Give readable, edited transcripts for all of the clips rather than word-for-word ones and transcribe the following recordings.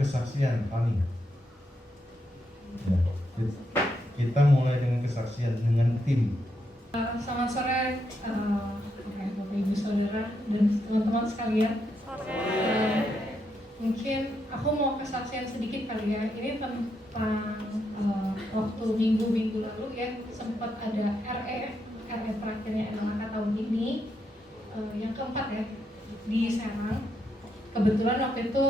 kesaksian Fani. Ya, kita mulai dengan kesaksian dengan tim. Selamat sore, Bapak Ibu Saudara dan teman-teman sekalian. Mungkin aku mau kesaksian sedikit kali ya. Ini tentang waktu minggu lalu ya, sempat ada RE terakhirnya NLK tahun ini, yang keempat ya, di Serang. Kebetulan waktu itu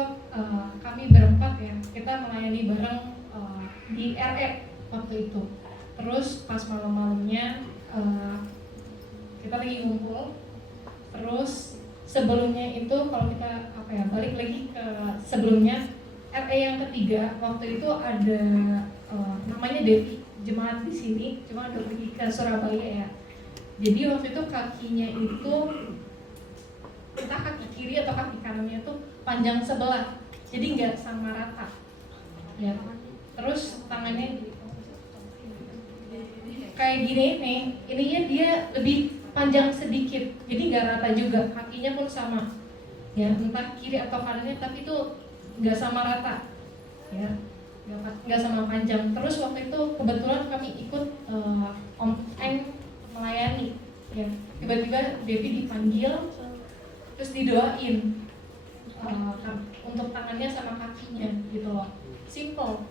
kami berempat ya, kita melayani bareng di RE waktu itu. Terus pas malam-malamnya kita lagi ngumpul. Terus sebelumnya itu kalau kita balik lagi ke sebelumnya RE yang ketiga, waktu itu ada namanya Devi, jemaat di sini, cuma udah pergi ke Surabaya ya. Jadi waktu itu kakinya itu entah kaki kiri atau kaki kanannya itu panjang sebelah, jadi nggak sama rata ya. Terus tangannya kayak gini nih, ininya dia lebih panjang sedikit, jadi nggak rata juga. Kakinya pun sama ya, entah kiri atau kanannya, tapi itu nggak sama rata ya, nggak sama panjang. Terus waktu itu kebetulan kami ikut Om Eng melayani ya, tiba-tiba Devi dipanggil, terus didoain untuk tangannya sama kakinya gitu loh. Simple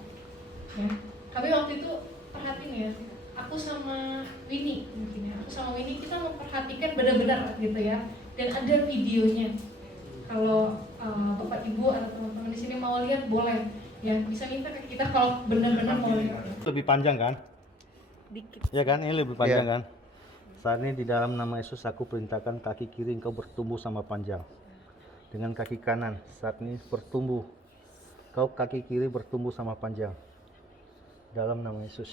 ya. Kami waktu itu perhatiin ya, aku sama Winnie mungkin ya, aku sama Winnie kita memperhatikan benar-benar gitu ya, dan ada videonya. Kalau Bapak Ibu atau teman-teman di sini mau lihat boleh ya, bisa minta ke kita kalau benar-benar mau lihat. Lebih panjang kan? Dikit. Ya kan, ini lebih panjang kan? Saat ini di dalam nama Yesus aku perintahkan kaki kiri engkau bertumbuh sama panjang. Dengan kaki kanan saat ini bertumbuh. Kau kaki kiri bertumbuh sama panjang. Dalam nama Yesus.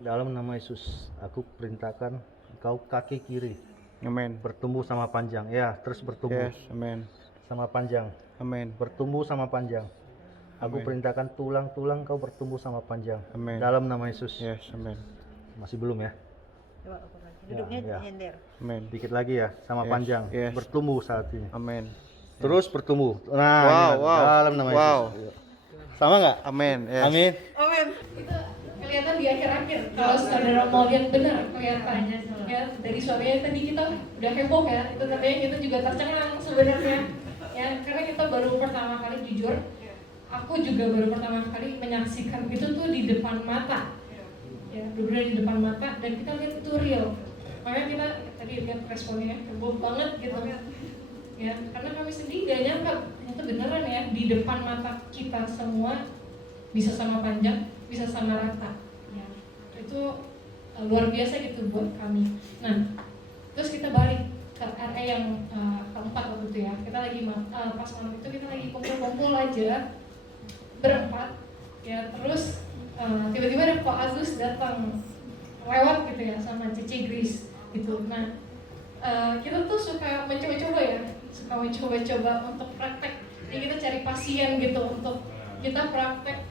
Dalam nama Yesus aku perintahkan engkau kaki kiri. Amin. Bertumbuh sama panjang. Ya, terus bertumbuh. Yes, amin. Sama panjang. Amin. Bertumbuh sama panjang. Aku Amin. perintahkan tulang-tulang kau bertumbuh sama panjang. Amin. Dalam nama Yesus. Yes, amin. Masih belum ya? Coba ukur lagi. Duduknya Ya. nyender. Amin. Dikit lagi ya, sama Yes, panjang. yes. Bertumbuh saat ini. Amin. Terus bertumbuh. Nah, Wow, ini wow. dalam nama Wow. Yesus. Iya. Sama nggak? Amin. Yes. Amin. Amin. Itu kelihatan di akhir-akhir. Kalau saudara mau lihat benar kelihatannya ya, dari suaranya tadi kita udah heboh ya, itu katanya kita juga tercengang sebenarnya ya, karena kita baru pertama kali, jujur aku juga baru pertama kali menyaksikan itu tuh di depan mata ya, benar-benar di depan mata, dan kita lihat itu real. Makanya kita tadi lihat responnya heboh banget gitu ya, karena kami sendiri gak nyangka itu beneran ya, di depan mata kita semua bisa sama panjang, bisa sama rata ya. Itu luar biasa gitu buat kami. Nah, terus kita balik ke RE yang keempat waktu itu ya. Kita lagi pas malam itu kita lagi kumpul-kumpul aja berempat ya. Terus tiba-tiba ada Pak Agus datang lewat gitu ya sama Cici Grace gitu. Nah, kita tuh suka mencoba-coba ya, suka mencoba-coba untuk praktek. Jadi kita cari pasien gitu untuk kita praktek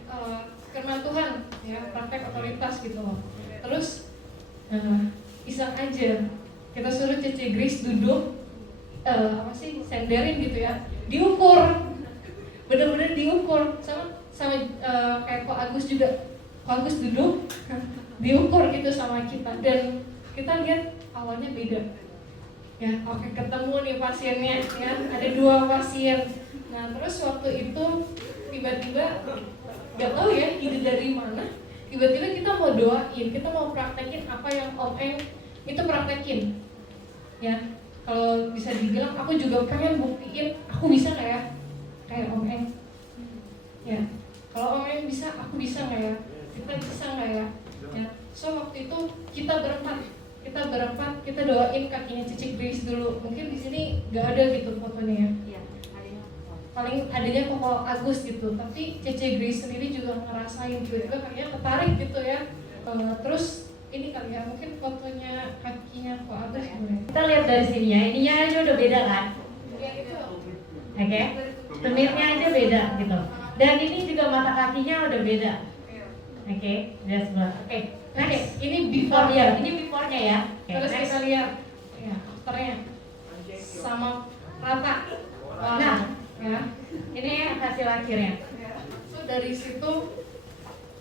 firman Tuhan ya, praktek otoritas gitu loh. Terus iseng aja kita suruh Cici Grace duduk, senderin gitu ya, diukur, bener-bener diukur sama kayak Pak Agus juga. Pak Agus duduk diukur gitu sama kita, dan kita lihat awalnya beda ya. Oke, ketemu nih pasiennya ya, ada 2 pasien. Nah, terus waktu itu tiba-tiba gak tahu ya ide dari mana, tiba-tiba kita mau doain, kita mau praktekin apa yang Om Eng itu praktekin ya. Kalau bisa dibilang aku juga pengen buktiin aku bisa nggak ya kayak Om Eng ya. Kalau Om Eng bisa, aku bisa nggak ya, kita bisa nggak ya. So waktu itu kita berempat kita doain kakinya Cici Grace dulu. Mungkin di sini nggak ada gitu fotonya ya, paling adanya Koko Agus gitu, tapi Cici Grace sendiri juga ngerasain tiba-tiba kakinya ketarik gitu ya. Terus ini kali ya, mungkin fotonya kakinya Koko Agus boleh. Kita lihat dari sini ya, ininya aja udah beda kan? Ya itu. Oke, Temirnya aja beda gitu. Dan ini juga mata kakinya udah beda. Oke, dari sebelah. Oke, next. Ini before Ya, ini before-nya ya. Oke, Terus next. kita lihat ya afternya sama rata. Nah, Ya, ini hasil akhirnya. So dari situ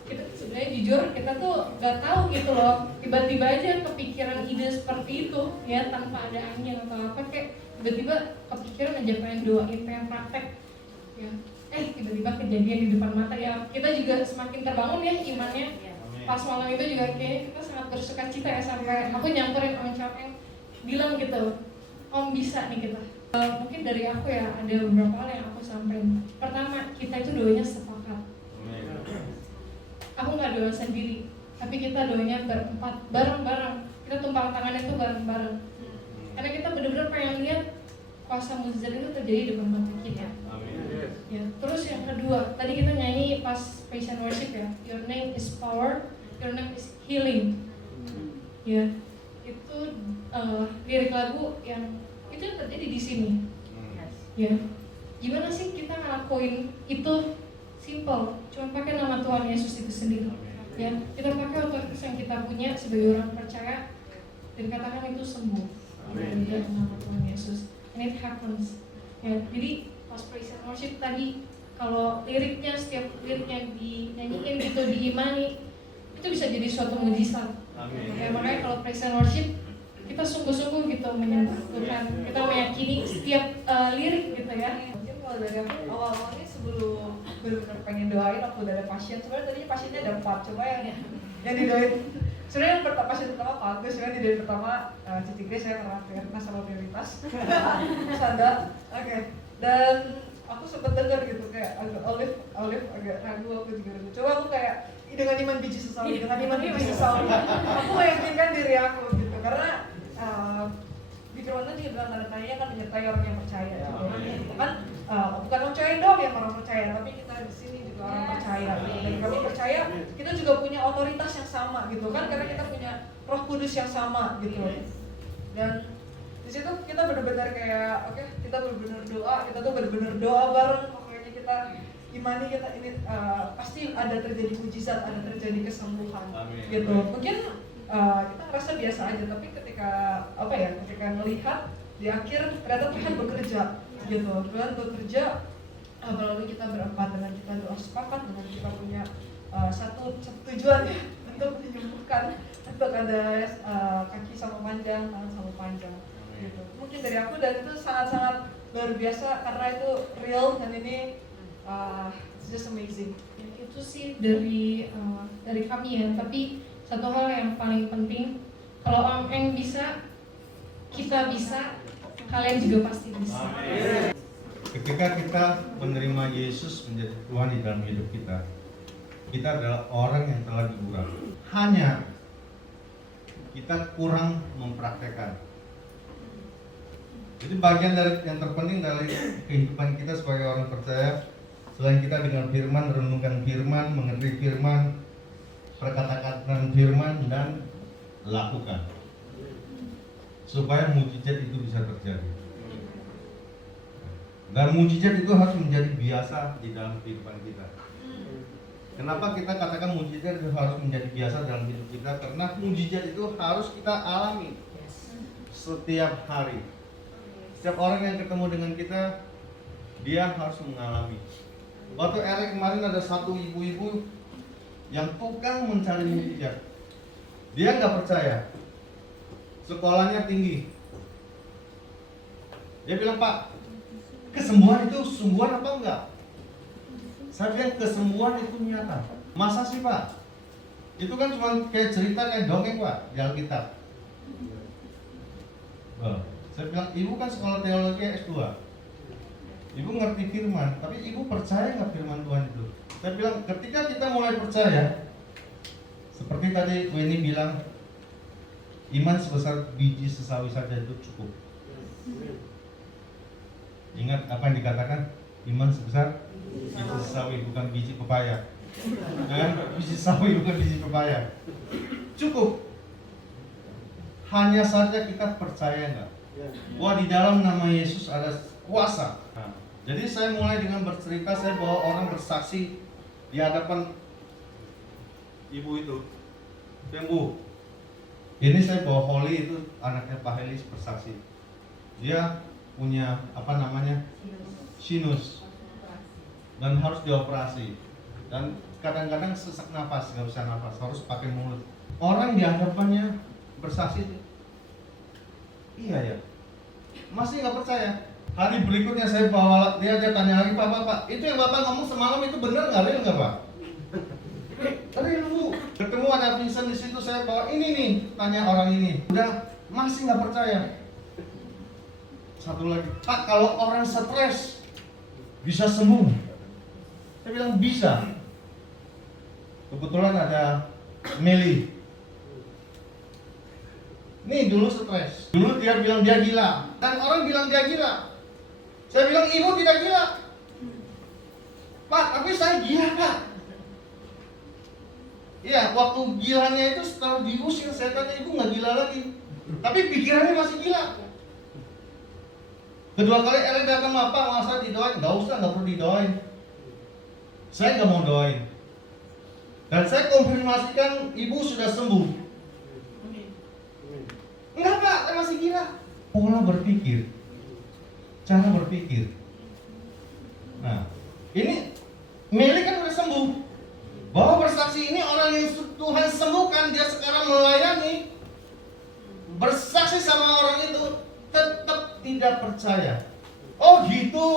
kita sebenarnya jujur kita tuh nggak tahu gitu loh, tiba-tiba aja kepikiran ide seperti itu ya, tanpa ada angin atau apa, kayak tiba-tiba kepikiran aja pengen doain, pengen praktek ya, tiba-tiba kejadian di depan mata ya, kita juga semakin terbangun ya imannya. Pas malam itu juga kayaknya kita sangat bersuka cita ya, sampai aku nyamperin Om Capeng bilang gitu, Om bisa nih kita. Mungkin dari aku ya ada beberapa hal yang aku sampaikan. Pertama, kita itu doanya sepakat. Aku nggak doa sendiri, tapi kita doanya berempat, bareng-bareng. Kita tumpang tangannya itu bareng-bareng. Karena kita benar-benar pengen lihat kuasa mukjizat itu terjadi di depan mata kita. Ya, terus yang kedua, tadi kita nyanyi pas praise and worship ya, Your name is power, Your name is healing. Ya, itu lirik lagu yang itu yang terjadi di sini. Ya, gimana sih kita ngelakuin itu? Simple, cuma pakai nama Tuhan Yesus itu sendiri. Ya, kita pakai otoritas yang kita punya sebagai orang percaya dan katakan itu sembuh. Dengan nama Tuhan Yesus, and it happens. Ya, jadi pas praise and worship tadi, kalau liriknya, setiap liriknya dinyanyiin gitu, diimani, itu bisa jadi suatu mujizat. Ya, makanya kalau praise and worship kita sungguh-sungguh gitu menyembah Tuhan, kita meyakini setiap lirik gitu ya. Mungkin kalau dari aku awal-awalnya sebelum benar-benar pengen doain, aku udah ada pasien. Sebenarnya tadinya pasiennya ada 4, coba yang didoain. Sebenarnya yang pasien pertama Pak Agus, sebenarnya didoain pertama Cici Grace, saya karena sama prioritas. Sanda, oke. Dan aku sempat dengar gitu kayak agak Olive agak ragu, aku juga ragu. Coba aku kayak dengan iman biji sesawi, dengan iman biji sesawi, aku meyakinkan diri aku gitu, karena di firman Tuhan juga bilang tanda-tandanya kan menyertai orang yang percaya gitu. Bukan bukan percaya doang yang orang percaya, tapi kita di sini juga orang percaya gitu. Dan kami percaya kita juga punya otoritas yang sama gitu kan, karena kita punya Roh Kudus yang sama gitu. Dan di situ kita benar-benar kayak kita benar-benar doa, kita tuh benar-benar doa bareng, pokoknya kita imani kita ini pasti ada terjadi mujizat, ada terjadi kesembuhan. Amin. Gitu. Mungkin kita ngerasa biasa aja, tapi ketika ketika melihat di akhir ternyata Tuhan bekerja gitu. Tuhan bekerja melalui kita berempat, dengan kita doa sepakat, dengan kita punya satu tujuan ya, untuk menyembuhkan, untuk ada kaki sama panjang, tangan sama panjang gitu. Mungkin dari aku, dan itu sangat-sangat luar biasa karena itu real, dan ini it's just amazing. Ya, itu sih dari kami ya, tapi satu hal yang paling penting, kalau Om Eng bisa, kita bisa, kalian juga pasti bisa. Ketika kita menerima Yesus menjadi Tuhan di dalam hidup kita, kita adalah orang yang telah diubah. Hanya kita kurang mempraktekkan. Jadi bagian dari yang terpenting dari kehidupan kita sebagai orang percaya, selain kita dengan firman, merenungkan firman, mengerti firman, perkatakan firman, dan lakukan supaya mujizat itu bisa terjadi. Dan mujizat itu harus menjadi biasa di dalam kehidupan kita. Kenapa kita katakan mujizat itu harus menjadi biasa dalam hidup kita? Karena mujizat itu harus kita alami setiap hari. Setiap orang yang ketemu dengan kita, dia harus mengalami. Waktu Eric kemarin ada satu ibu-ibu yang tukang mencari mujizat. Dia nggak percaya, sekolahnya tinggi. Dia bilang, Pak, kesembuhan itu sungguhan apa enggak? Saya bilang kesembuhan itu nyata. Masa sih Pak? Itu kan cuma kayak cerita, kayak dongeng Pak di Alkitab. Saya bilang, ibu kan sekolah teologi S2. Ibu ngerti firman, tapi ibu percaya nggak firman Tuhan itu? Saya bilang, ketika kita mulai percaya, seperti tadi Weni bilang, iman sebesar biji sesawi saja itu cukup. Ingat apa yang dikatakan? Iman sebesar biji sesawi, bukan biji pepaya. Biji sawi bukan biji pepaya. Cukup. Hanya saja kita percaya enggak? Wah, di dalam nama Yesus ada kuasa. Jadi saya mulai dengan bercerita, saya bawa orang bersaksi di hadapan ibu itu. Sembuh. Ini saya bawa Holly, itu anaknya Pak Helis, bersaksi. Dia punya sinus dan harus dioperasi. Dan kadang-kadang sesak nafas, nggak bisa nafas, harus pakai mulut. Orang di hadapannya bersaksi, iya ya, masih nggak percaya. Hari berikutnya saya bawa dia tanya lagi, Pak, itu yang Bapak ngomong semalam itu benar nggak, real nggak Pak? Real Bu. Ketemu ada Vincent di situ, saya bawa ini nih, tanya orang ini, udah masih nggak percaya. Satu lagi, Pak, kalau orang stres bisa sembuh? Saya bilang bisa. Kebetulan ada Meli. Nih dulu stres. Dulu dia bilang dia gila. Dan orang bilang dia gila. Saya bilang ibu tidak gila. Pak, tapi saya gila Pak. Iya, waktu gilanya itu setelah diusir, saya tanya ibu nggak gila lagi. Tapi pikirannya masih gila. Kedua kali Ellen datang, Pak, masa didoain? Nggak usah, nggak perlu didoain. Saya nggak mau doain. Dan saya konfirmasikan ibu sudah sembuh. Enggak Pak, saya masih gila. Pola berpikir, cara berpikir. Nah, ini Meli kan udah sembuh. Bahwa bersaksi ini orang yang Tuhan sembuhkan, dia sekarang melayani. Bersaksi sama orang itu, tetap tidak percaya. Oh gitu.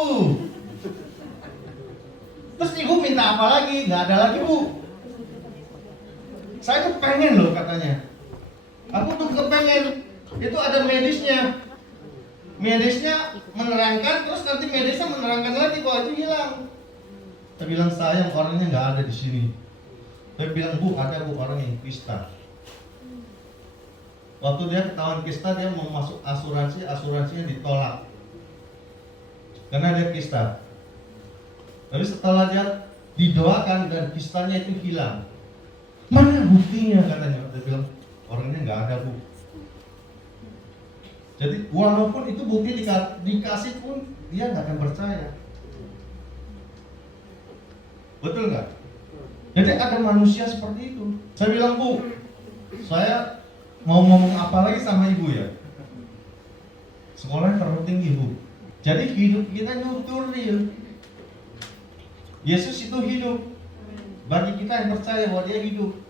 Terus ibu minta apa lagi? Nggak ada lagi Bu. Saya tuh pengen loh katanya. Aku tuh kepengen. Itu ada medisnya. Medisnya menerangkan, terus nanti medisnya menerangkan lagi bahwa itu hilang. Saya bilang sayang orangnya nggak ada di sini. Saya bilang Bu, ada Bu orang yang kista. Waktu dia ketahuan kista, dia mau masuk asuransi, asuransinya ditolak karena dia kista. Tapi setelah dia didoakan dan kistanya itu hilang, mana buktinya katanya? Dia bilang orangnya nggak ada Bu. Jadi walaupun itu bukti dikasih pun dia nggak akan percaya. Betul nggak? Jadi ada manusia seperti itu. Saya bilang Bu, saya mau ngomong apa lagi sama ibu ya? Sekolah terpenting ibu. Jadi hidup kita nyutur real. Yesus itu hidup. Bagi kita yang percaya bahwa dia hidup.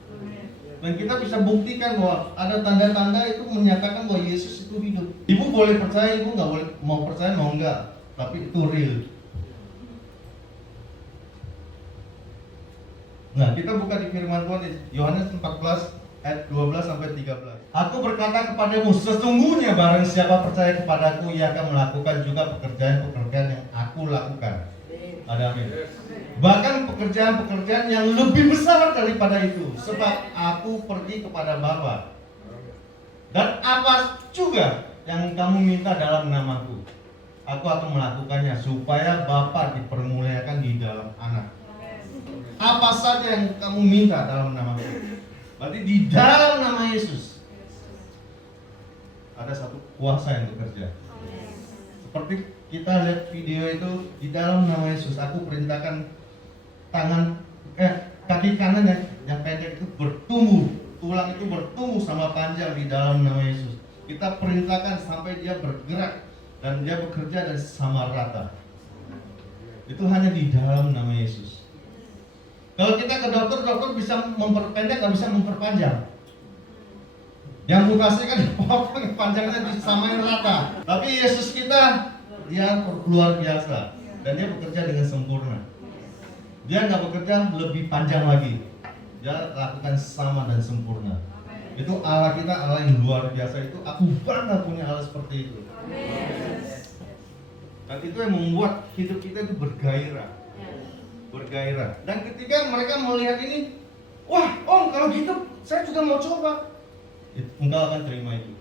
Dan kita bisa buktikan bahwa ada tanda-tanda itu menyatakan bahwa Yesus itu hidup. Ibu boleh percaya, ibu nggak boleh mau percaya mau enggak, tapi itu real. Nah, kita buka di firman Tuhan di Yohanes 14 ayat 12 sampai 13. Aku berkata kepadamu, sesungguhnya barang siapa percaya kepadaku, ia akan melakukan juga pekerjaan-pekerjaan yang aku lakukan. Ada amin. Bahkan pekerjaan-pekerjaan yang lebih besar daripada itu, sebab aku pergi kepada Bapa. Dan apa juga yang kamu minta dalam namaku, aku akan melakukannya supaya Bapa dipermuliakan di dalam Anak. Apa saja yang kamu minta dalam namaku, berarti di dalam nama Yesus ada satu kuasa yang bekerja. Seperti kita lihat video itu, di dalam nama Yesus aku perintahkan kaki kanan yang pendek itu bertumbuh, tulang itu bertumbuh sama panjang di dalam nama Yesus. Kita perintahkan sampai dia bergerak dan dia bekerja dan sama rata. Itu hanya di dalam nama Yesus. Kalau kita ke dokter, dokter bisa memperpendek, nggak bisa memperpanjang. Yang mutasi kan dipotong, panjangnya disamain rata. Tapi Yesus kita, dia luar biasa dan dia bekerja dengan sempurna. Dia nggak bekerja lebih panjang lagi, dia lakukan sama dan sempurna. Itu Allah kita, Allah yang luar biasa. Itu aku bangga punya Allah seperti itu. Dan itu yang membuat hidup kita itu bergairah. Dan ketika mereka melihat ini, wah Om kalau gitu saya juga mau coba. Engkau akan terima itu.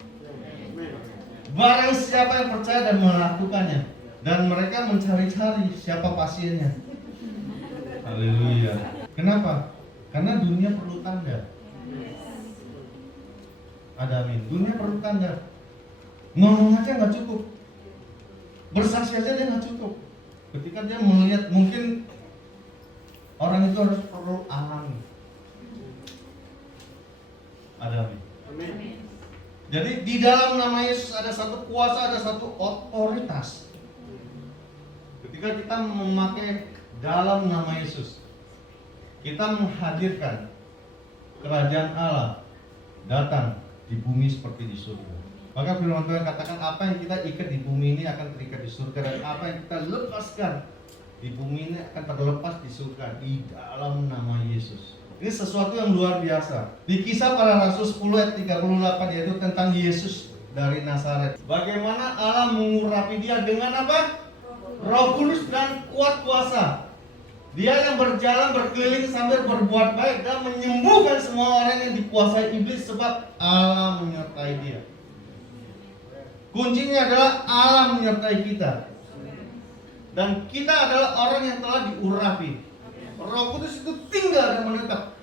Barang siapa yang percaya dan melakukannya. Dan mereka mencari-cari siapa pasiennya. Haleluya. Kenapa? Karena dunia perlu tanda. Ada amin. Dunia perlu tanda. Ngomong aja nggak cukup. Bersaksi aja dia nggak cukup. Ketika dia melihat, mungkin orang itu harus perlu alami. Ada amin. Jadi di dalam nama Yesus ada satu kuasa, ada satu otoritas. Ketika jika kita memakai dalam nama Yesus, kita menghadirkan kerajaan Allah datang di bumi seperti di surga. Maka firman Tuhan katakan apa yang kita ikat di bumi ini akan terikat di surga, dan apa yang kita lepaskan di bumi ini akan terlepas di surga di dalam nama Yesus. Ini sesuatu yang luar biasa. Di Kisah Para Rasul 10 ayat 38 yaitu tentang Yesus dari Nazaret. Bagaimana Allah mengurapi dia dengan apa? Roh Kudus dan kuat kuasa. Dia yang berjalan berkeliling sambil berbuat baik dan menyembuhkan semua orang yang dikuasai iblis sebab Allah menyertai dia. Kuncinya adalah Allah menyertai kita. Dan kita adalah orang yang telah diurapi. Roh Kudus itu tinggal dan menetap.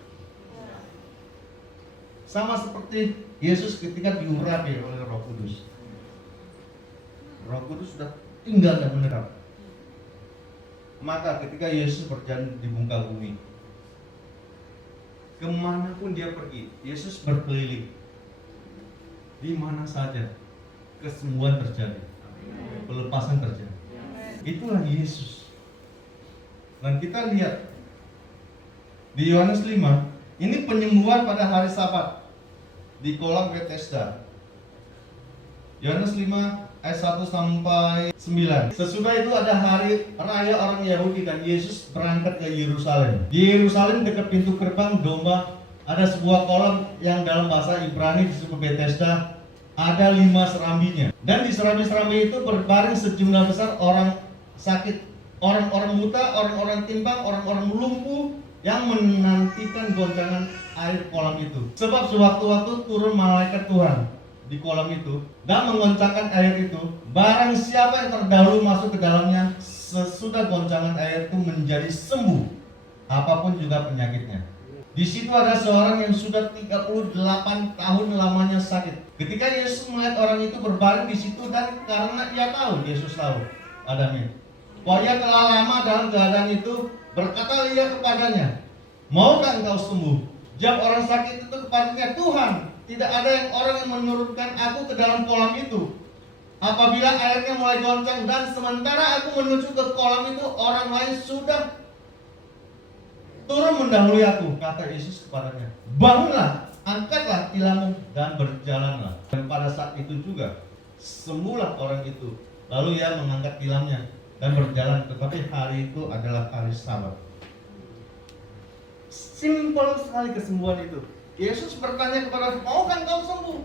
Sama seperti Yesus ketika diurapi oleh Roh Kudus. Roh Kudus sudah tinggal dan menetap. Maka ketika Yesus berjalan di muka bumi, kemanapun dia pergi, Yesus berkeliling. Di mana saja kesembuhan terjadi, pelepasan terjadi. Itulah Yesus. Dan kita lihat di Yohanes 5, ini penyembuhan pada hari Sabat di kolam Bethesda. Yohanes 5 ayat 1 sampai 9. Sesudah itu ada hari raya orang Yahudi dan Yesus berangkat ke Yerusalem. Di Yerusalem dekat pintu gerbang domba ada sebuah kolam yang dalam bahasa Ibrani disebut Bethesda. Ada 5 serambinya. Dan di serambi-serambi itu berbaring sejumlah besar orang sakit, orang-orang buta, orang-orang timpang, orang-orang lumpuh yang menantikan goncangan air kolam itu. Sebab sewaktu-waktu turun malaikat Tuhan di kolam itu dan mengoncangkan air itu. Barang siapa yang terdahulu masuk ke dalamnya, sesudah goncangan air itu menjadi sembuh, apapun juga penyakitnya. Di situ ada seorang yang sudah 38 tahun lamanya sakit. Ketika Yesus melihat orang itu berbaring di situ, dan karena ia tahu, Yesus tahu adanya, bahwa ia telah lama dalam keadaan itu, berkata ia kepadanya, maukah engkau sembuh? Jawab orang sakit itu kepadanya, Tuhan, tidak ada orang yang menurunkan aku ke dalam kolam itu. Apabila airnya mulai goncang, dan sementara aku menuju ke kolam itu, orang lain sudah turun mendahului aku. Kata Yesus kepadanya, bangunlah, angkatlah tilammu dan berjalanlah. Dan pada saat itu juga sembuhlah orang itu. Lalu ia mengangkat tilamnya dan berjalan. Tetapi hari itu adalah hari Sabat. Simpel sekali kesembuhan itu. Yesus bertanya kepada, maukah engkau sembuh?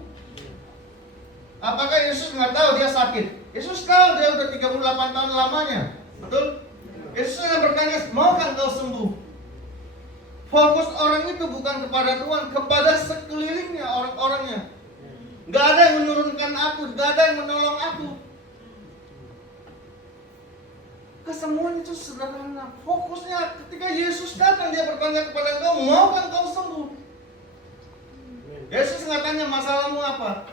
Apakah Yesus nggak tahu dia sakit? Yesus tahu dia udah 38 tahun lamanya. Betul? Yesus yang bertanya, maukah engkau sembuh? Fokus orang itu bukan kepada Tuhan, kepada sekelilingnya, orang-orangnya. Gak ada yang menurunkan aku, gak ada yang menolong aku. Kesembuhan itu sederhana. Fokusnya ketika Yesus datang, dia bertanya kepada engkau, maukah engkau sembuh? Yesus nggak tanya masalahmu apa.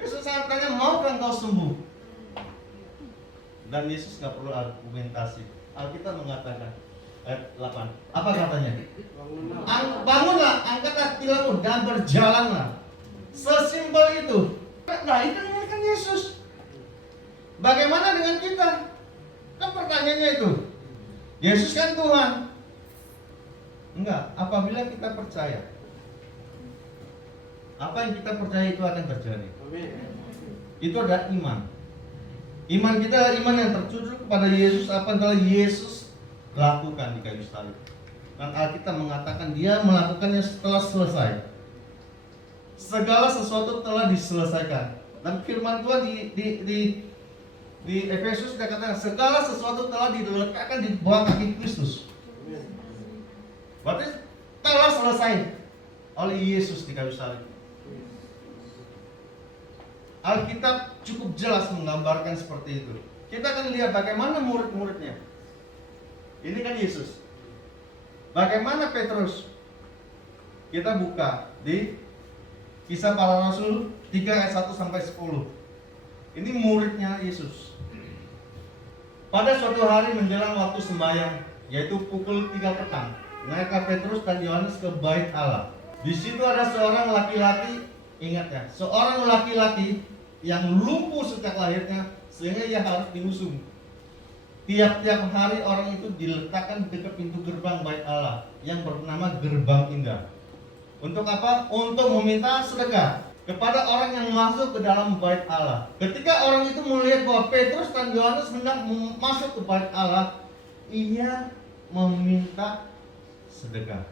Yesus sangat tanya, maukah engkau sembuh? Dan Yesus nggak perlu argumentasi. Alkitab mengatakan ayat 8. Apa katanya? Bangunlah, angkatlah tilammu dan berjalanlah. Sesimpel itu. Nah, itu kan Yesus. Bagaimana dengan kita? Kan pertanyaannya itu. Yesus kan Tuhan. Enggak, apabila kita percaya, apa yang kita percaya itu akan terjadi. Itu adalah iman. Iman kita adalah iman yang tertuju kepada Yesus. Apa adalah Yesus lakukan di kayu salib. Dan Alkitab mengatakan dia melakukannya setelah selesai. Segala sesuatu telah diselesaikan. Dan firman Tuhan di Efesus dia katakan segala sesuatu telah diletakkan di bawah kaki Kristus. Berarti telah selesai oleh Yesus di kayu salib. Alkitab cukup jelas menggambarkan seperti itu. Kita akan lihat bagaimana murid-muridnya. Ini kan Yesus. Bagaimana Petrus? Kita buka di Kisah Para Rasul 3 ayat 1 sampai 10. Ini muridnya Yesus. Pada suatu hari menjelang waktu sembahyang, yaitu pukul 3 petang, naiklah Petrus dan Yohanes ke bait Allah. Di situ ada seorang laki-laki, ingat ya, seorang laki-laki yang lumpuh sejak lahirnya, sehingga ia harus diusung. tiap-tiap hari orang itu diletakkan dekat pintu gerbang bait Allah yang bernama Gerbang Indah. Untuk apa? Untuk meminta sedekah kepada orang yang masuk ke dalam bait Allah. Ketika orang itu melihat bahwa Petrus dan Yohanes hendak masuk ke bait Allah, ia meminta sedekah.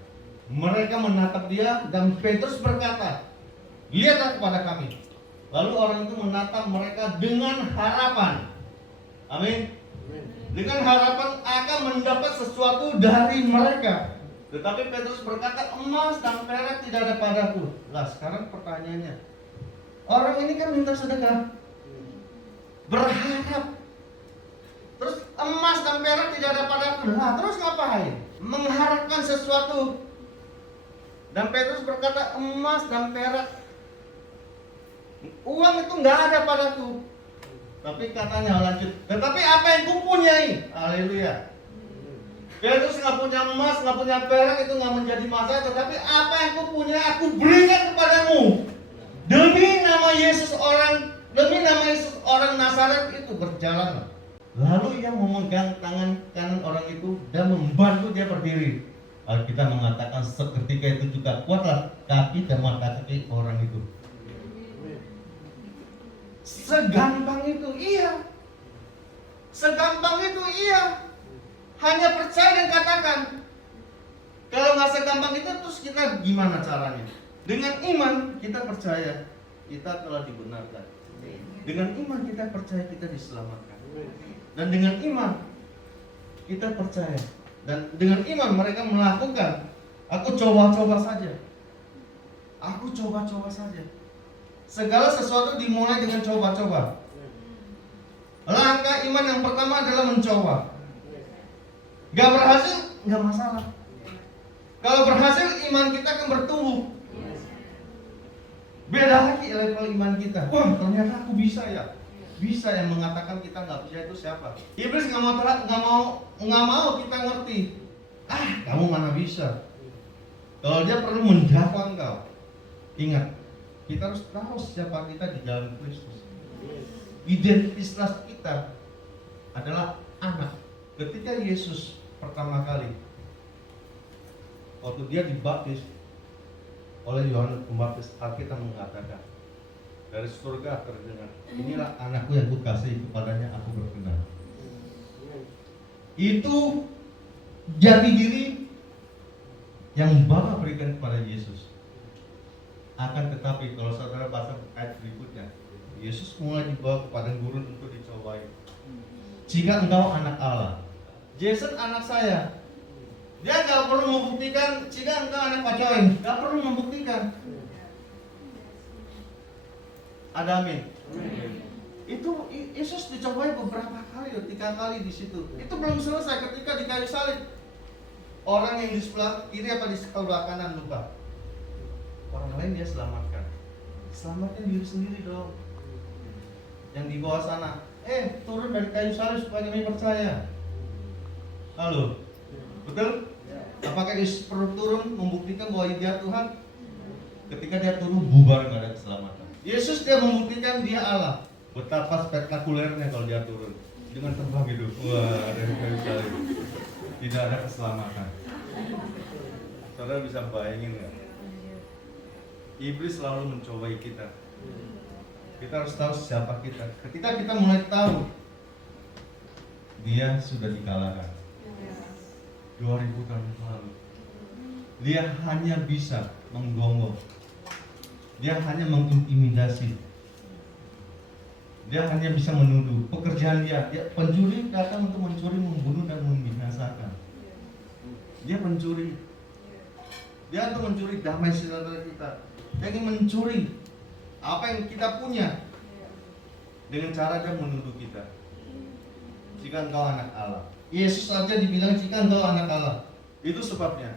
Mereka menatap dia dan Petrus berkata, "Lihatlah kepada kami." Lalu orang itu menatap mereka dengan harapan. Amin. Dengan harapan akan mendapat sesuatu dari mereka. Tetapi Petrus berkata, "Emas dan perak tidak ada padaku." Lah sekarang pertanyaannya, orang ini kan minta sedekah, berharap, terus emas dan perak tidak ada padaku. Lah terus ngapain? Mengharapkan sesuatu. Dan Petrus berkata, "Emas dan perak, uang itu nggak ada padaku." Tapi katanya lanjut, "Tetapi apa yang kupunyai," haleluya. Petrus nggak punya emas, nggak punya perak, itu nggak menjadi masalah. Tetapi apa yang kupunyai aku berikan kepadamu. Demi nama Yesus orang Nazaret itu berjalan. Lalu ia memegang tangan kanan orang itu dan membantu dia berdiri. Alkitab mengatakan seketika itu juga kuatlah kaki dan mata kaki orang itu. Segampang itu iya. Segampang itu iya. Hanya percaya dan katakan. Kalau nggak segampang itu terus kita gimana caranya? Dengan iman kita percaya kita telah dibenarkan. Dengan iman kita percaya kita diselamatkan. Dan dengan iman kita percaya. Dan dengan iman mereka melakukan. Aku coba-coba saja. Aku coba-coba saja. Segala sesuatu dimulai dengan coba-coba. Langkah iman yang pertama adalah mencoba. Gak berhasil, gak masalah. Kalau berhasil, iman kita akan bertumbuh. Beda lagi level iman kita. Wah, ternyata aku bisa ya. Bisa. Yang mengatakan kita nggak bisa itu siapa? Iblis nggak mau kita ngerti. Kamu mana bisa? Kalau dia perlu mendakwa engkau. Ingat, kita harus tahu siapa kita di dalam Kristus. Identitas kita adalah anak. Ketika Yesus pertama kali, waktu dia dibaptis oleh Yohanes Pembaptis, Alkitab mengatakan dari surga terdengar, "Inilah anakku yang kukasihi, kepadanya aku berkenan." Itu jati diri yang Bapa berikan kepada Yesus. Akan tetapi kalau saudara baca ayat berikutnya, Yesus mulai dibawa ke padang gurun untuk dicobai. "Jika engkau anak Allah," Jason anak saya. Dia nggak perlu membuktikan jika engkau anak Pak Joy, nggak perlu membuktikan. Ada amin. Itu Yesus dicobai beberapa kali, 3 kali di situ. Itu belum selesai ketika di kayu salib. Orang yang di sebelah kiri apa di sebelah kanan lupa. Orang lain dia selamatkan. Selamatkan diri sendiri dong. Yang di bawah sana, turun dari kayu salib supaya kami percaya. Halo, betul? Apakah Yesus perlu turun membuktikan bahwa dia Tuhan? Ketika dia turun, bubar, nggak ada keselamatan. Yesus dia membuktikan dia Allah. Betapa spektakulernya kalau dia turun dengan terbang gitu. Wah, ada kayu salib. Tidak ada keselamatan. Saudara bisa bayangin nggak? Iblis selalu mencobai kita. Kita harus tahu siapa kita. Ketika kita mulai tahu, dia sudah dikalahkan. 2000 tahun lalu. Dia hanya bisa menggonggong. Dia hanya mengintimidasi. Dia hanya bisa menuduh. Pekerjaan dia pencuri datang untuk mencuri, membunuh dan membinasakan. Dia pencuri. Dia untuk mencuri damai saudara kita. Dia ingin mencuri apa yang kita punya dengan cara dia menuduh kita. Jika engkau anak Allah. Yesus saja dibilang jika engkau anak Allah. Itu sebabnya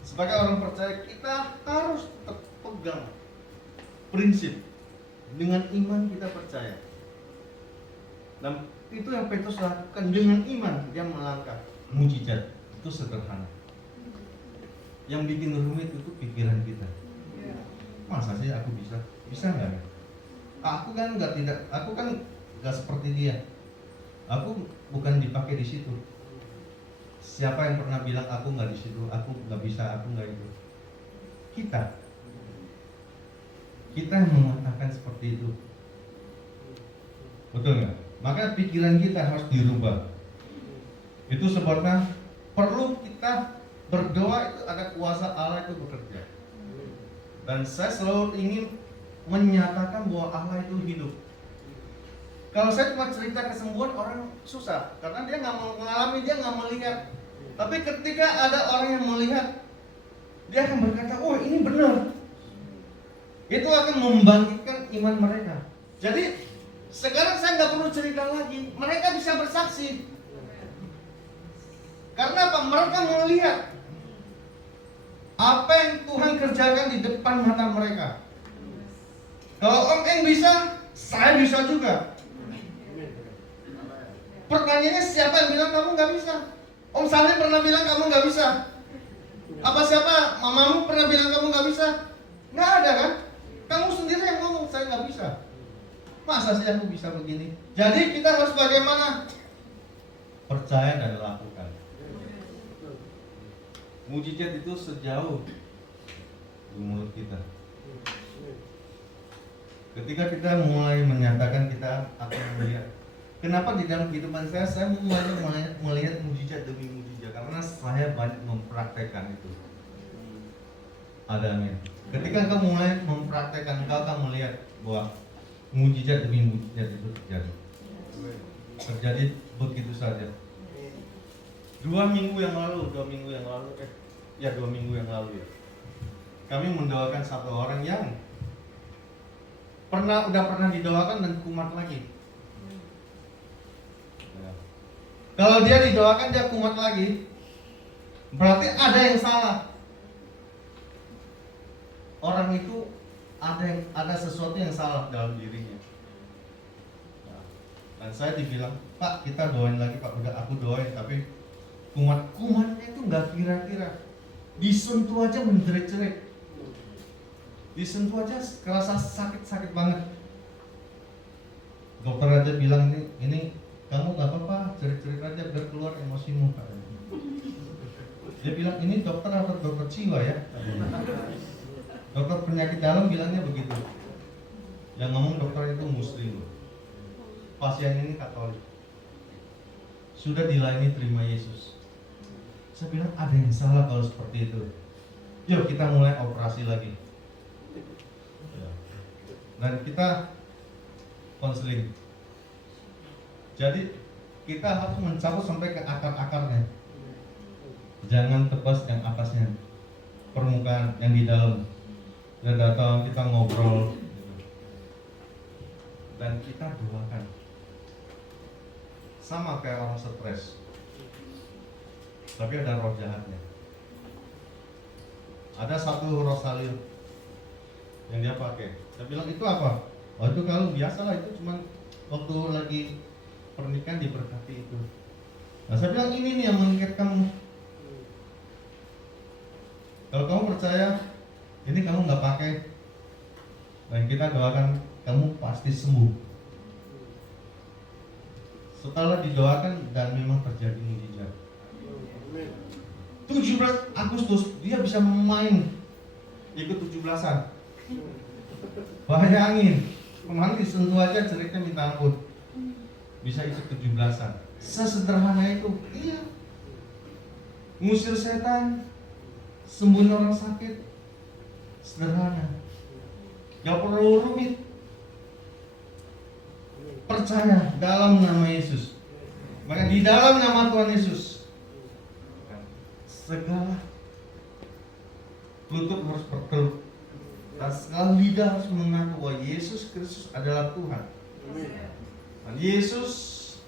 sebagai orang percaya kita harus terpegang prinsip. Dengan iman kita percaya. Dan itu yang Petrus lakukan. Dengan iman dia melangkah. Mujizat itu sederhana. Yang bikin rumit itu pikiran kita. Masa sih aku bisa? Bisa nggak? Aku kan nggak seperti dia. Aku bukan dipakai di situ. Siapa yang pernah bilang aku nggak di situ, aku nggak bisa, aku nggak itu? Kita yang mengatakan seperti itu, betul nggak? Maka pikiran kita harus dirubah. Itu sebabnya perlu kita berdoa, itu ada kuasa Allah itu bekerja. Dan saya selalu ingin menyatakan bahwa Allah itu hidup. Kalau saya cuma cerita kesembuhan, orang susah karena dia nggak mau mengalami, dia nggak melihat. Tapi ketika ada orang yang melihat, dia akan berkata, oh ini benar. Itu akan membangkitkan iman mereka. Jadi sekarang saya nggak perlu cerita lagi, mereka bisa bersaksi. Karena apa? Mereka melihat apa yang Tuhan kerjakan di depan mata mereka. Kalau Om Eng bisa, saya bisa juga. Pertanyaannya, siapa yang bilang kamu nggak bisa? Om Salim pernah bilang kamu nggak bisa? Apa siapa? Mamamu pernah bilang kamu nggak bisa? Nggak ada kan? Kamu sendiri yang ngomong saya nggak bisa. Masa sih aku bisa begini? Jadi kita harus bagaimana? Percaya dan lakukan. Mujizat itu sejauh di mulut kita. Ketika kita mulai menyatakan kita akan melihat. Kenapa di dalam kehidupan saya mulai melihat mujizat demi mujizat? Karena saya banyak mempraktekkan itu. Ada amin. Ketika engkau mulai mempraktekkan, engkau akan melihat bahwa mujizat demi mujizat itu terjadi. Terjadi begitu saja. 2 minggu yang lalu ya. Kami mendoakan satu orang yang udah pernah didoakan dan kumat lagi. Ya. Kalau dia didoakan dia kumat lagi, berarti ada yang salah. Orang itu ada sesuatu yang salah dalam dirinya. Dan saya dibilang, Pak kita doain lagi Pak, udah aku doain tapi kumatnya itu nggak kira-kira, disentuh aja menjerit-jerit, disentuh aja kerasa sakit banget. Dokter aja bilang ini kamu nggak apa-apa, jerit-jerit aja biar keluar emosimu Pak. Dia bilang ini dokter atau dokter jiwa ya? Dokter penyakit dalam bilangnya begitu. Yang ngomong dokter itu muslim. Pasien ini Katolik. Sudah dilayani terima Yesus. Saya bilang ada yang salah kalau seperti itu. Yuk kita mulai operasi lagi. Dan kita konseling. Jadi kita harus mencabut sampai ke akar-akarnya. Jangan tebas yang atasnya, permukaan yang di dalam. Dan datang kita ngobrol dan kita doakan. Sama kayak orang stres, tapi ada roh jahatnya. Ada satu rosalia yang dia pakai. Saya bilang itu apa? Oh itu kalau biasa lah, itu cuma waktu lagi pernikahan diberkati itu. Nah saya bilang ini nih yang mengikat kamu. Kalau kamu percaya, ini kamu nggak pakai, dan kita doakan kamu pasti sembuh. Setelah didoakan dan memang terjadi mujizat. 17 Agustus dia bisa main ikut 17-an. Bayangin, kemarin disentuh aja ceritanya minta ampun. Bisa ikut 17-an. Sesederhana itu. Iya. Ngusir setan, sembuhin orang sakit. Sederhana. Gak perlu rumit. Percaya dalam nama Yesus. Maka di dalam nama Tuhan Yesus, segala lutut harus berkeluk dan segala lidah harus mengaku bahwa Yesus Kristus adalah Tuhan. Dan Yesus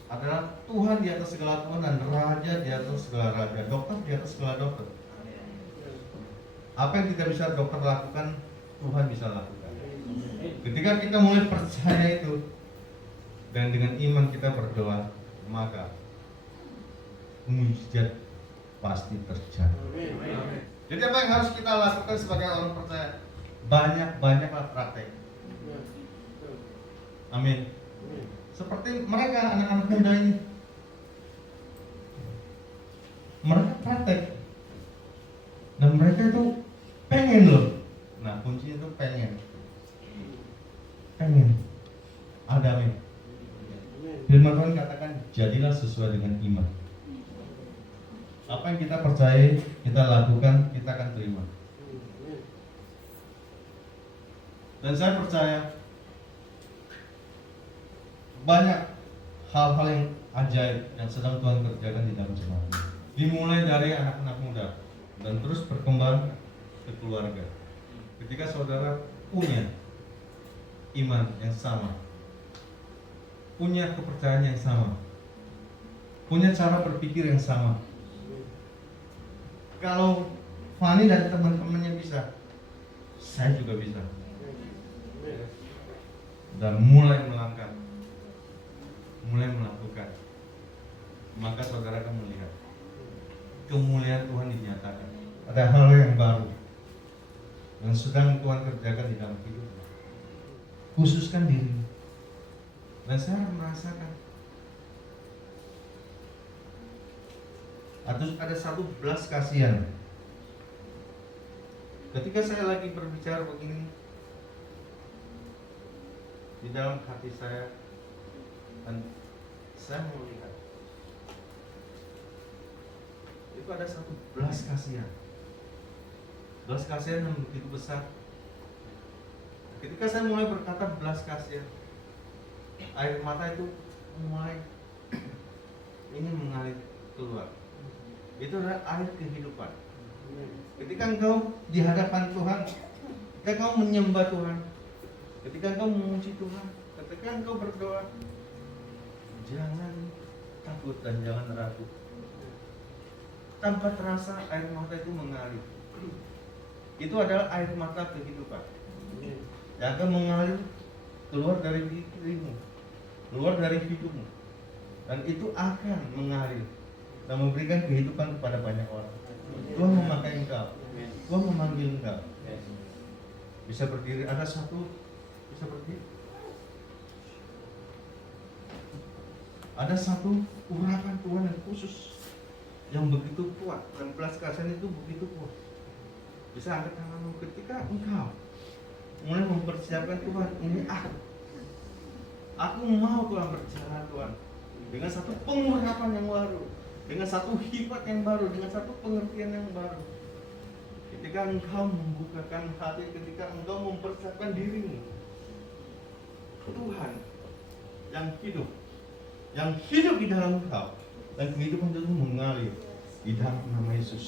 adalah Tuhan di atas segala Tuhan dan Raja di atas segala Raja, dokter di atas segala dokter. Apa yang tidak bisa dokter lakukan, Tuhan bisa lakukan. Ketika kita mulai percaya itu dan dengan iman kita berdoa, maka mujizat pasti terjadi. Jadi apa yang harus kita lakukan sebagai orang percaya? Banyak-banyaklah praktek. Amin. Seperti mereka anak-anak muda ini, mereka praktek. Dan mereka itu pengen loh. Nah kuncinya itu pengen. Ada amin. Firman Tuhan katakan jadilah sesuai dengan iman. Apa yang kita percaya, kita lakukan, kita akan terima. Dan saya percaya banyak hal-hal yang ajaib yang sedang Tuhan kerjakan di dalam jemaat. Dimulai dari anak-anak muda dan terus berkembang ke keluarga. Ketika saudara punya iman yang sama, punya kepercayaan yang sama, punya cara berpikir yang sama. Kalau Fani dan teman-temannya bisa, saya juga bisa. Dan mulai melangkah, mulai melakukan, maka saudara akan melihat kemuliaan Tuhan dinyatakan. Ada hal yang baru yang sedang Tuhan kerjakan di dalam hidup. Khususkan diri. Dan saya merasakan ada satu belas kasihan. Ketika saya lagi berbicara begini, di dalam hati saya, dan saya melihat itu ada satu belas kasihan. Belas kasihan yang begitu besar. Ketika saya mulai berkata belas kasihan, air mata itu mulai ingin mengalir keluar. Itu adalah air kehidupan. Ketika engkau di hadapan Tuhan, ketika engkau menyembah Tuhan, ketika engkau memuji Tuhan, ketika engkau berdoa, jangan takut dan jangan ragu. Tanpa terasa air mata itu mengalir. Itu adalah air mata kehidupan yang akan mengalir keluar dari dirimu, keluar dari hidupmu, dan itu akan mengalir dan memberikan kehidupan kepada banyak orang. Tuhan memakai engkau, Tuhan memanggil engkau. Bisa berdiri, ada satu, bisa berdiri. Ada satu urapan Tuhan yang khusus, yang begitu kuat, dan belas kasihan itu begitu kuat. Bisa angkat tanganmu ketika engkau mulai mempersiapkan Tuhan, ini aku mau Tuhan berjalan Tuhan dengan satu pengurapan yang baru, dengan satu hikmat yang baru, dengan satu pengertian yang baru. Ketika engkau membukakan hati, ketika engkau mempersiapkan dirimu, Tuhan yang hidup di dalam engkau, dan kehidupan itu mengalir di dalam nama Yesus.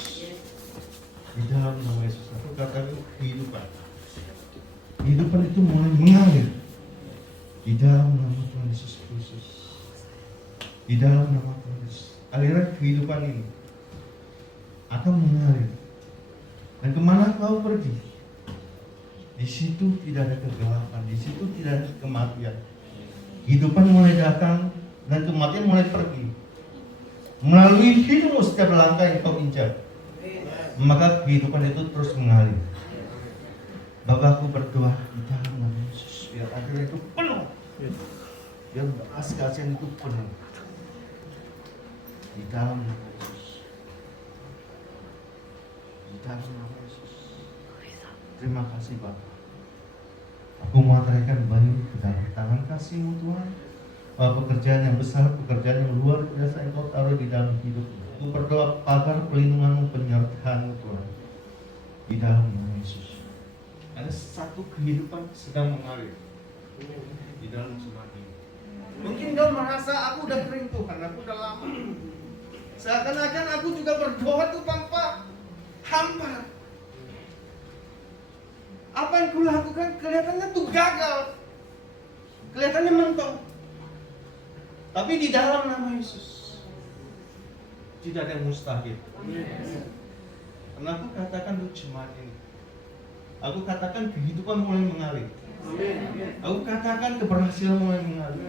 Di dalam nama Yesus, aku katakan kehidupan itu mulai mengalir di dalam nama Tuhan Yesus Kristus. Di dalam nama Tuhan Yesus, aliran kehidupan ini akan mengalir. Dan kemana kau pergi, di situ tidak ada kegelapan, di situ tidak ada kematian. Kehidupan mulai datang dan kematian mulai pergi. Melalui hidupmu setiap langkah yang kau injak, maka kehidupan itu terus mengalir. Bapak, aku berdoa di dalam nama Yesus, biar akhirnya itu penuh, biar belas kasihan itu penuh di dalam nama Yesus. Di dalam nama Yesus. Terima kasih Bapak. Aku menyerahkan bayi ke dalam tangan kasih-Mu Tuhan. Pekerjaan yang besar, pekerjaan yang luar biasa yang Kau taruh di dalam hidupmu. Aku berdoa pagar pelindungan-Mu, penyertaan-Mu Tuhan, di dalam nama Yesus. Ada satu kehidupan sedang mengalir di dalam jemaat ini. Mungkin kau merasa aku udah kering Tuhan, aku udah lama. Seakan-akan aku juga berdoa tuh tanpa hampa. Apa yang kulakukan kelihatannya tuh gagal, kelihatannya mentok. Tapi di dalam nama Yesus tidak ada yang mustahil. Karena aku katakan untuk jemaat ini, aku katakan kehidupan mulai mengalir. Aku katakan keberhasilan mulai mengalir.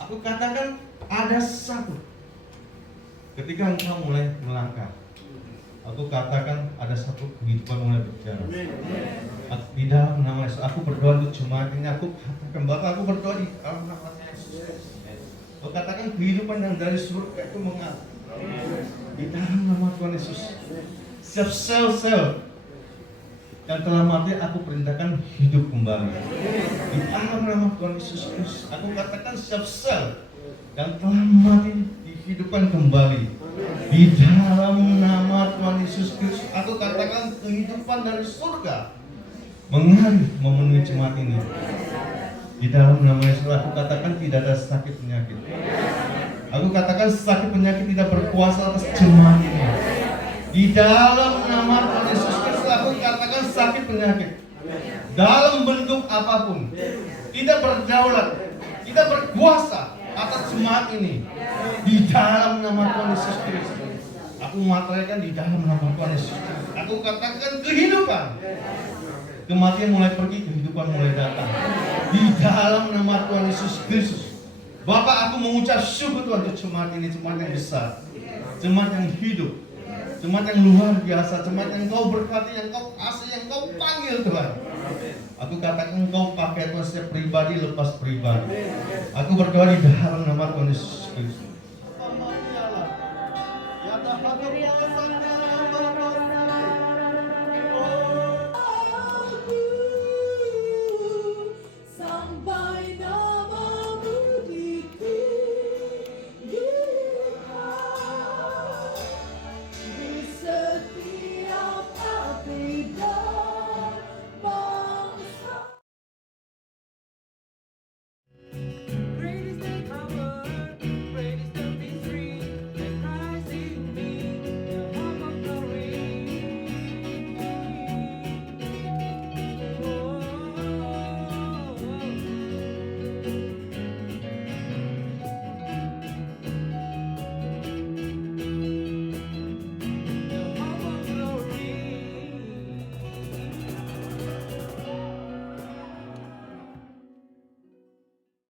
Aku katakan ada satu. Ketika engkau mulai melangkah, aku katakan ada satu kehidupan mulai berjalan. Di dalam nama Yesus, aku berdoa untuk jemaat ini. Aku katakan, Bapak, aku berdoa di dalam nama Yesus. Aku katakan kehidupan yang dari surga itu mengalir. Di dalam nama Tuhan Yesus, setiap sel-sel yang telah mati aku perintahkan hidup kembali. Di dalam nama Tuhan Yesus Kristus, aku katakan setiap sel yang telah mati dihidupkan kembali. Di dalam nama Tuhan Yesus Kristus, aku katakan kehidupan dari surga mengalir memenuhi jemaat ini. Di dalam nama Yesus, aku katakan tidak ada sakit penyakit. Aku katakan sakit penyakit tidak berkuasa atas jemaat ini. Di dalam nama Tuhan Yesus Kristus, aku katakan sakit penyakit dalam bentuk apapun tidak berdaulat, tidak berkuasa atas jemaat ini. Di dalam nama Tuhan Yesus Kristus, aku materaikan di dalam nama Tuhan Yesus Kristus. Aku katakan kehidupan. Kematian mulai pergi, kehidupan mulai datang. Di dalam nama Tuhan Yesus Kristus. Bapak, aku mengucap syukur Tuhan untuk jemaat ini, jemaat yang besar, jemaat yang hidup, jemaat yang luar biasa, jemaat yang Kau berkati, yang Kau kasih, yang Kau panggil Tuhan. Aku katakan Kau pakai Tuhan setiap pribadi lepas pribadi. Aku berdoa di dalam nama Tuhan Yesus Kristus.